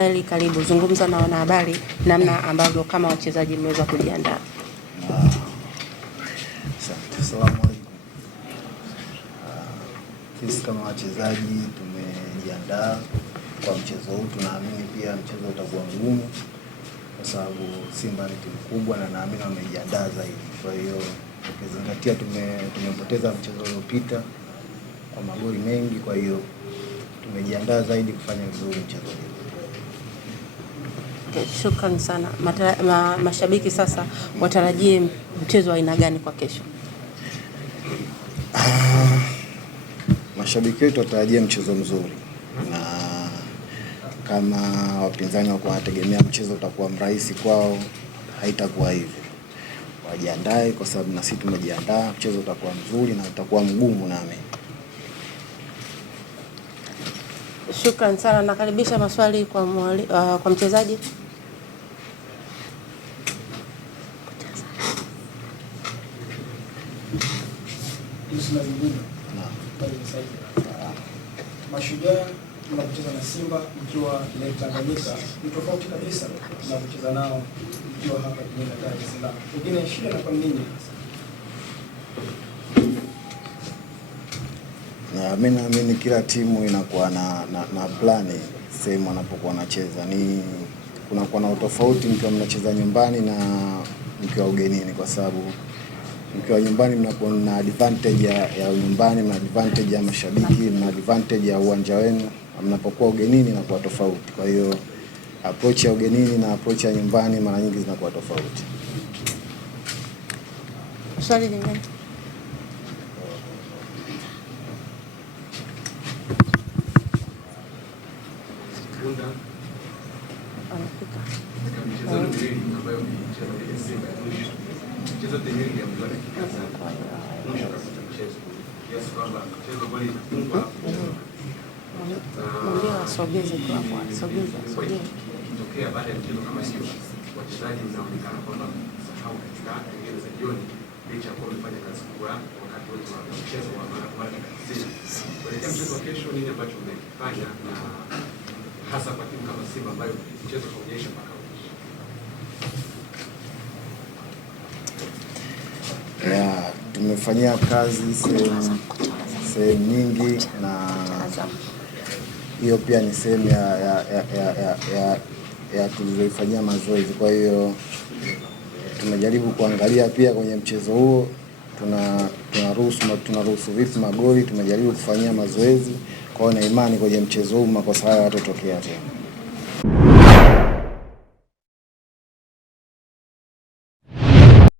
Karibu zungumza na wanahabari namna ambavyo kama wachezaji mmeweza kujiandaa. Asalamu alaykum. Sisi kama wachezaji tumejiandaa kwa mchezo huu. Tunaamini pia mchezo utakuwa mgumu kwa sababu Simba ni timu kubwa na naamini wamejiandaa zaidi. Kwa hiyo ukizingatia tumepoteza mchezo uliopita kwa magoli mengi, kwa hiyo tumejiandaa zaidi kufanya vizuri mchezo huu. Shukrani sana. Mashabiki sasa watarajie mchezo wa aina gani kwa kesho? Mashabiki wetu watarajie mchezo mzuri, na kama wapinzani wako wanategemea mchezo utakuwa mrahisi kwao, haitakuwa hivyo. Wajiandae kwa sababu na sisi tumejiandaa, mchezo utakuwa mzuri na utakuwa mgumu nami. Shukrani sana. Nakaribisha maswali kwa mchezaji. Mashujaa mnapocheza na Simba mkiwa Tanganyika ni tofauti kabisa na kucheza nao mkiwa hapa Dar es Salaam. Pengine shida na kwa nini? Mimi naamini kila timu inakuwa na plani sehemu wanapokuwa wanacheza. Kunakuwa na utofauti mkiwa mnacheza nyumbani na mkiwa ugenini, kwa sababu mkiwa nyumbani mnakuwa na advantage ya nyumbani, na advantage ya mashabiki, na advantage ya uwanja wenu. Mnapokuwa ugenini inakuwa tofauti. Kwa hiyo approach ya ugenini na approach ya nyumbani mara nyingi zinakuwa tofauti. Swali lingine. Baada ya mchezo kama hiyo, wachezaji wanaonekana kwamba sahau katika ngine za jioni, licha ya kuwa wamefanya kazi kubwa wakati wote wa mchezo wa mara kadhaa. Kuelekea mchezo wa kesho, nini ambacho umefanya, na hasa kwa timu kama Simba ambayo mchezo haujaisha mpaka tumefanyia kazi sehemu nyingi, na hiyo pia ni sehemu ya tulizofanyia mazoezi. Kwa hiyo tumejaribu kuangalia pia kwenye mchezo huo tunaruhusu vipi magoli, tumejaribu kufanyia mazoezi. Kwa hiyo na imani kwenye mchezo huu makosa haya yatatokea tena.